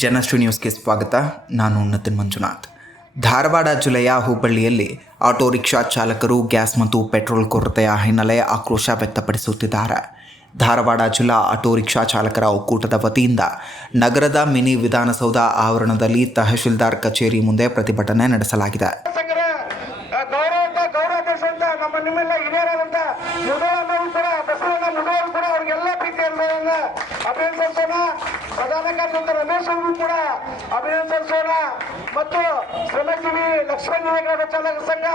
ಜನಶ್ರೀ ನ್ಯೂಸ್ಗೆ ಸ್ವಾಗತ. ನಾನು ನಿತಿನ್ ಮಂಜುನಾಥ್. ಧಾರವಾಡ ಜಿಲ್ಲೆಯ ಹುಬ್ಬಳ್ಳಿಯಲ್ಲಿ ಆಟೋ ರಿಕ್ಷಾ ಚಾಲಕರು ಗ್ಯಾಸ್ ಮತ್ತು ಪೆಟ್ರೋಲ್ ಕೊರತೆಯ ಹಿನ್ನೆಲೆ ಆಕ್ರೋಶ ವ್ಯಕ್ತಪಡಿಸುತ್ತಿದ್ದಾರೆ. ಧಾರವಾಡ ಜಿಲ್ಲಾ ಆಟೋ ರಿಕ್ಷಾ ಚಾಲಕರ ಒಕ್ಕೂಟದ ವತಿಯಿಂದ ನಗರದ ಮಿನಿ ವಿಧಾನಸೌಧ ಆವರಣದಲ್ಲಿ ತಹಶೀಲ್ದಾರ್ ಕಚೇರಿ ಮುಂದೆ ಪ್ರತಿಭಟನೆ ನಡೆಸಲಾಗಿದೆ. ಪ್ರಧಾನ ಕಾರ್ಯದರ್ಶಿ ರಮೇಶ್ ಅವರು ಕೂಡ ಅಭಿನಂದಿಸೋಣ ಮತ್ತು ಶ್ರಮಜೀವಿ ಲಕ್ಷ್ಮಣ ನಾಯಕರ ಚಾಲಕ ಸಂಘ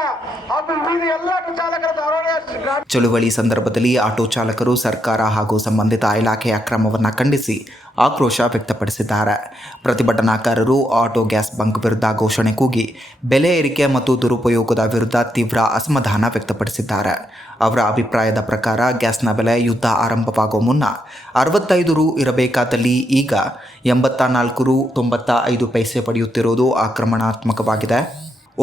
ಹಾಗೂ ವಿವಿಧ ಎಲ್ಲ ಚಾಲಕರ ಧಾರವಾಡ ಚಳುವಳಿ ಸಂದರ್ಭದಲ್ಲಿ ಆಟೋ ಚಾಲಕರು ಸರ್ಕಾರ ಹಾಗೂ ಸಂಬಂಧಿತ ಇಲಾಖೆಯ ಕ್ರಮವನ್ನು ಖಂಡಿಸಿ ಆಕ್ರೋಶ ವ್ಯಕ್ತಪಡಿಸಿದ್ದಾರೆ. ಪ್ರತಿಭಟನಾಕಾರರು ಆಟೋ ಗ್ಯಾಸ್ ಬಂಕ್ ವಿರುದ್ಧ ಘೋಷಣೆ ಕೂಗಿ ಬೆಲೆ ಏರಿಕೆ ಮತ್ತು ದುರುಪಯೋಗದ ವಿರುದ್ಧ ತೀವ್ರ ಅಸಮಾಧಾನ ವ್ಯಕ್ತಪಡಿಸಿದ್ದಾರೆ. ಅವರ ಅಭಿಪ್ರಾಯದ ಪ್ರಕಾರ ಗ್ಯಾಸ್ನ ಬೆಲೆ ಯುದ್ಧ ಆರಂಭವಾಗುವ ಮುನ್ನ 65 ರು ಇರಬೇಕಾದಲ್ಲಿ ಈಗ 84 ರು 95 ಪೈಸೆ ಪಡೆಯುತ್ತಿರುವುದು ಆಕ್ರಮಣಾತ್ಮಕವಾಗಿದೆ.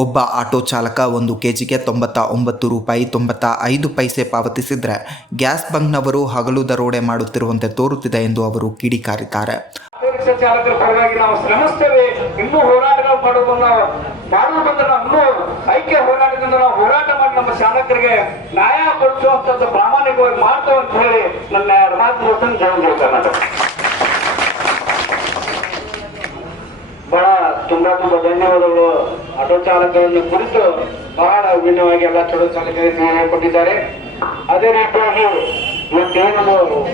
ಒಬ್ಬ ಆಟೋ ಚಾಲಕ 1 ಕೆಜಿಗೆ 99 ರೂಪಾಯಿ 95 ಪೈಸೆ ಪಾವತಿಸಿದರೆ ಗ್ಯಾಸ್ ಬಂಕ್ನವರು ಹಗಲು ದರೋಡೆ ಮಾಡುತ್ತಿರುವಂತೆ ತೋರುತ್ತಿದೆ ಎಂದು ಅವರು ಕಿಡಿಕಾರಿದ್ದಾರೆ. ಚಾಲಕರ ಪರವಾಗಿ ನಾವು ಶ್ರಮಿಸ್ತೇವೆ. ಇನ್ನೂ ಹೋರಾಟಗಳು ಇನ್ನೂ ಐಕ್ಯ ಹೋರಾಟದಿಂದ ನಾವು ಹೋರಾಟ ಮಾಡಿ ನಮ್ಮ ಚಾಲಕರಿಗೆ ನ್ಯಾಯ ಕೊಡಿಸುವಂತದ್ದು ಪ್ರಾಮಾಣಿಕವಾಗಿ ಮಾಡ್ತೇವೆ ಅಂತ ಹೇಳಿ ನನ್ನ ಮಾತು ಜಯ ಕರ್ನಾಟಕ. ಬಹಳ ತುಂಬಾ ಧನ್ಯವಾದಗಳು. ಆಟೋ ಚಾಲಕರನ್ನು ಕುರಿತು ಬಹಳ ವಿಭಿನ್ನವಾಗಿ ಎಲ್ಲ ಆಟೋ ಚಾಲಕರಿಗೆ ಕೊಟ್ಟಿದ್ದಾರೆ. ಅದೇ ರೀತಿಯಾಗಿ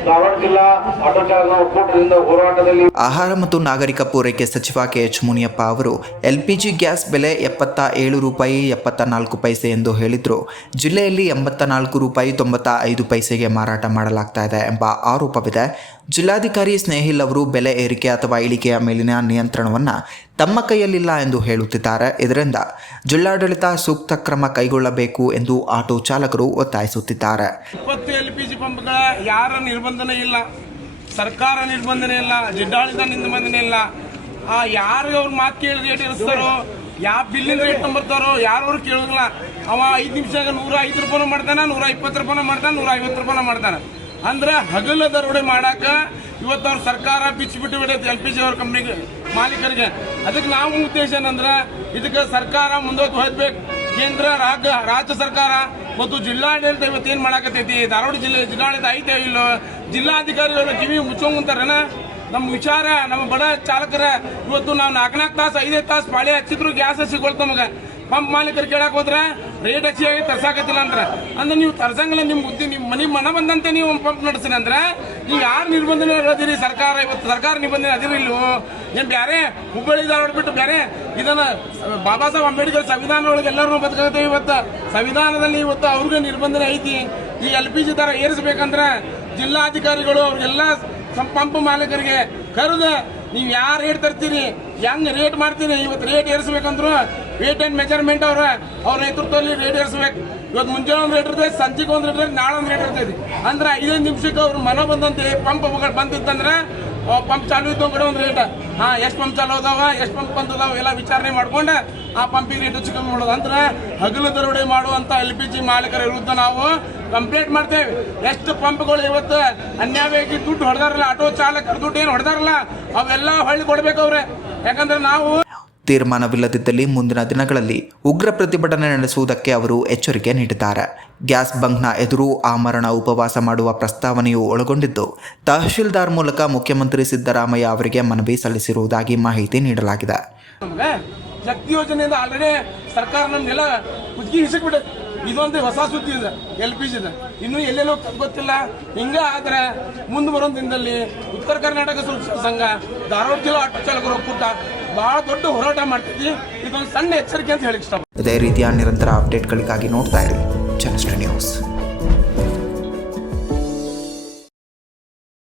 ಧಾರವಾಡ ಜಿಲ್ಲಾ ಆಟೋ ಚಾಲಕರ ಒಕ್ಕೂಟದಿಂದ ಹೋರಾಟದಲ್ಲಿ ಆಹಾರ ಮತ್ತು ನಾಗರಿಕ ಪೂರೈಕೆ ಸಚಿವ ಕೆ.ಎಚ್. ಮುನಿಯಪ್ಪ ಅವರು LPG ಗ್ಯಾಸ್ ಬೆಲೆ 77 ರೂಪಾಯಿ 74 ಪೈಸೆ ಎಂದು ಹೇಳಿದ್ರು. ಜಿಲ್ಲೆಯಲ್ಲಿ 84 ರೂಪಾಯಿ 95 ಪೈಸೆಗೆ ಮಾರಾಟ ಮಾಡಲಾಗ್ತಾ ಇದೆ ಎಂಬ ಆರೋಪವಿದೆ. ಜಿಲ್ಲಾಧಿಕಾರಿ ಸ್ನೇಹಿಲ್ ಅವರು ಬೆಲೆ ಏರಿಕೆ ಅಥವಾ ಇಳಿಕೆಯ ಮೇಲಿನ ನಿಯಂತ್ರಣವನ್ನು ತಮ್ಮ ಕೈಯಲ್ಲಿಲ್ಲ ಎಂದು ಹೇಳುತ್ತಿದ್ದಾರೆ. ಇದರಿಂದ ಜಿಲ್ಲಾಡಳಿತ ಸೂಕ್ತ ಕ್ರಮ ಕೈಗೊಳ್ಳಬೇಕು ಎಂದು ಆಟೋ ಚಾಲಕರು ಒತ್ತಾಯಿಸುತ್ತಿದ್ದಾರೆ. 20 LPG ಪಂಪ್ಗಳ ಯಾರ ನಿರ್ಬಂಧನೆ ಇಲ್ಲ, ಸರ್ಕಾರ ನಿರ್ಬಂಧನೆ ಇಲ್ಲ, ಜಿಲ್ಲಾಡಳಿತ ನಿರ್ಬಂಧನೆ ಇಲ್ಲ. ಯಾರು ಅವ್ರ ಮಾತು ಕೇಳಿ ರೇಟ್ ಇರಿಸ್ತಾರೋ, ಯಾವ ಬಿಲ್ಲಿನ ರೇಟ್ ನಂಬರ್ತಾರೋ ಯಾರು ಕೇಳೋದಿಲ್ಲ. ಅವ 5 ನಿಮಿಷದಾಗ 105 ರೂಪಾಯಿ ಮಾಡ್ತಾನೆ, 120 ರೂಪಾಯಿ ಮಾಡ್ತಾನೆ, 150 ರೂಪಾಯಿ ಮಾಡ್ತಾನೆ. ಅಂದ್ರೆ ಹಗಲ ದರೋಡೆ ಮಾಡಾಕ ಇವತ್ತು ಅವ್ರ ಸರ್ಕಾರ ಬಿಟ್ಟು ಬಿಡೈತೆ LPG ಅವ್ರ ಕಂಪ್ನಿಗೆ ಮಾಲೀಕರಿಗೆ. ಅದಕ್ಕೆ ನಾವು ಉದ್ದೇಶ ಏನಂದ್ರೆ ಇದಕ್ಕೆ ಸರ್ಕಾರ ಮುಂದೋಗಿ ಹೋಗ್ಬೇಕು. ಕೇಂದ್ರ ರಾಜ್ಯ ಸರ್ಕಾರ ಮತ್ತು ಜಿಲ್ಲಾಡಳಿತ ಇವತ್ತು ಏನು ಮಾಡಾಕತ್ತೈತಿ, ಧಾರವಾಡ ಜಿಲ್ಲಾಡಳಿತ ಐತೆ ಇಲ್ಲೋ, ಜಿಲ್ಲಾಧಿಕಾರಿಗಳು ಕಿವಿ ಮುಚ್ಚೋಂತಾರನ. ನಮ್ಮ ವಿಚಾರ ನಮ್ಮ ಬಡ ಚಾಲಕರ ಇವತ್ತು ನಾವು 4 ತಾಸು 5 ತಾಸು ಪಾಳಿ ಹಚ್ಚಿದ್ರು ಗ್ಯಾಸ್ ಸಿಗೋಲ್ತ ನಮಗೆ. ಪಂಪ್ ಮಾಲೀಕರು ಕೇಳಕ್ಕೆ ಹೋದ್ರೆ ರೇಟ್ ಹೆಚ್ಚಿಯಾಗಿ ತರ್ಸಾಕತ್ತಿಲ್ಲ ಅಂದ್ರೆ ನೀವು ತರ್ಸಂಗಿಲ್ಲ. ನಿಮ್ಮ ಮನ ಬಂದಂತೆ ನೀವು ಪಂಪ್ ನಡೆಸಿರಿ ಅಂದ್ರೆ ನೀವು ಯಾರು ನಿರ್ಬಂಧನೆ ಇರೋದಿರಿ? ಸರ್ಕಾರ ಇವತ್ತು ಸರ್ಕಾರ ನಿಬಂಧನೆ ಅದಿರಿಲ್ಲೋ ಏನು ಬೇರೆ ಹುಬ್ಬಳ್ಳಿ ಧಾರವಾಡ ಬಿಟ್ಟು ಬೇರೆ ಇದನ್ನ ಬಾಬಾ ಸಾಹೇಬ್ ಅಂಬೇಡ್ಕರ್ ಸಂವಿಧಾನ ಒಳಗೆ ಎಲ್ಲರೂ ಬದುಕತ್ತೇವೆ. ಇವತ್ತು ಸಂವಿಧಾನದಲ್ಲಿ ಇವತ್ತು ಅವ್ರಿಗೆ ನಿರ್ಬಂಧನೆ ಐತಿ. ಈ LPG ದರ ಏರಿಸಬೇಕಂದ್ರೆ ಜಿಲ್ಲಾಧಿಕಾರಿಗಳು ಅವ್ರಿಗೆಲ್ಲ ಪಂಪ್ ಮಾಲೀಕರಿಗೆ ಕರೆದು ನೀವು ಯಾರು ರೇಟ್ ತರ್ತೀರಿ, ಹೆಂಗೆ ರೇಟ್ ಮಾಡ್ತೀರಿ, ಇವತ್ತು ರೇಟ್ ಏರಿಸ್ಬೇಕಂದ್ರು ವೇಟ್ ಆ್ಯಂಡ್ ಮೆಜರ್ಮೆಂಟ್ ಅವ್ರ ನೇತೃತ್ವದಲ್ಲಿ ರೇಟ್ ಏರಿಸ್ಬೇಕು. ಇವತ್ತು ಮುಂಜಾನೆ ಒಂದು ರೇಟ್ ಇರ್ತದೆ, ಸಂಜೆಗೆ ಒಂದು ರೇಟ್ ಇರ್ತದೆ, ನಾಳೆ ಒಂದು ರೇಟ್ ಇರ್ತೈತಿ. ಅಂದ್ರೆ 5 ನಿಮಿಷಕ್ಕೆ ಅವ್ರು ಮನ ಬಂದಂತೆ ಪಂಪ್ ಬಂದಿತ್ತಂದ್ರೆ ಪಂಪ್ ಚಾಲು ಇದ್ದು ಕಡೆ ಒಂದು ರೇಟ್, ಎಷ್ಟು ಪಂಪ್ ಚಾಲು ಅದಾವ, ಎಷ್ಟು ಪಂಪ್ ಬಂದದಾವ ಎಲ್ಲ ವಿಚಾರಣೆ ಮಾಡ್ಕೊಂಡು ಆ ಪಂಪಿಗೆ ರೇಟ್ ಹೆಚ್ಚು ಕಮ್ಮಿ ಮಾಡೋದು. ಅಂದ್ರೆ ಹಗಲು ದರೋಡೆ ಮಾಡುವಂಥ LPG ಮಾಲೀಕರ ವಿರುದ್ಧ ನಾವು ಕಂಪ್ಲೇಂಟ್ ಮಾಡ್ತೇವೆ. ಎಷ್ಟು ಪಂಪ್ಗಳು ಇವತ್ತು ಅನ್ಯಾಯವಾಗಿ ದುಡ್ಡು ಹೊಡೆದಾರಲ್ಲ, ಆಟೋ ಚಾಲಕರು ದುಡ್ಡು ಏನು ಹೊಡೆದಾರಲ್ಲ ಅವೆಲ್ಲ ಹೊಳ್ಳಿ ಕೊಡ್ಬೇಕು ಅವ್ರೆ. ಯಾಕಂದ್ರೆ ನಾವು ತೀರ್ಮಾನವಿಲ್ಲದಿದ್ದಲ್ಲಿ ಮುಂದಿನ ದಿನಗಳಲ್ಲಿ ಉಗ್ರ ಪ್ರತಿಭಟನೆ ನಡೆಸುವುದಕ್ಕೆ ಅವರು ಎಚ್ಚರಿಕೆ ನೀಡಿದ್ದಾರೆ. ಗ್ಯಾಸ್ ಬಂಕ್ನ ಎದುರು ಆಮರಣ ಉಪವಾಸ ಮಾಡುವ ಪ್ರಸ್ತಾವನೆಯು ಒಳಗೊಂಡಿದ್ದು ತಹಶೀಲ್ದಾರ್ ಮೂಲಕ ಮುಖ್ಯಮಂತ್ರಿ ಸಿದ್ದರಾಮಯ್ಯ ಅವರಿಗೆ ಮನವಿ ಸಲ್ಲಿಸಿರುವುದಾಗಿ ಮಾಹಿತಿ ನೀಡಲಾಗಿದೆ. ಶಕ್ತಿ ಯೋಜನೆಯಿಂದ ಆಲ್ರೆಡಿ ಸರ್ಕಾರ ನಮ್ಗೆಲ್ಲ ಕುಚ್ಕಿ ಹಿಸಕ್ಬಿಟ್ಟೆ. ಇದೊಂದು ಹೊಸ ಸುದ್ದಿ ಇದೆ LPG ಇನ್ನೂ ಎಲ್ಲೆಲ್ಲೋ ಗೊತ್ತಿಲ್ಲ. ಹಿಂಗ ಆದ್ರೆ ಮುಂದೆ ಬರೋ ದಿನದಲ್ಲಿ ಉತ್ತರ ಕರ್ನಾಟಕ ಸುರಕ್ಷಾ ಸಂಘ, ಧಾರವಾಡ ಜಿಲ್ಲಾ ಆಟೋ ಚಾಲಕರ ಒಕ್ಕೂಟ ಬಹಳ ದೊಡ್ಡ ಹೋರಾಟ ಮಾಡ್ತೀವಿ. ಇದೊಂದು ಸಣ್ಣ ಎಚ್ಚರಿಕೆ ಅಂತ ಹೇಳಿ ಇಷ್ಟ. ಇದೇ ರೀತಿಯ ನಿರಂತರ ಅಪ್ಡೇಟ್ಗಳಿಗಾಗಿ ನೋಡ್ತಾ ಇರಿ ಜನಶ್ರೀ ನ್ಯೂಸ್.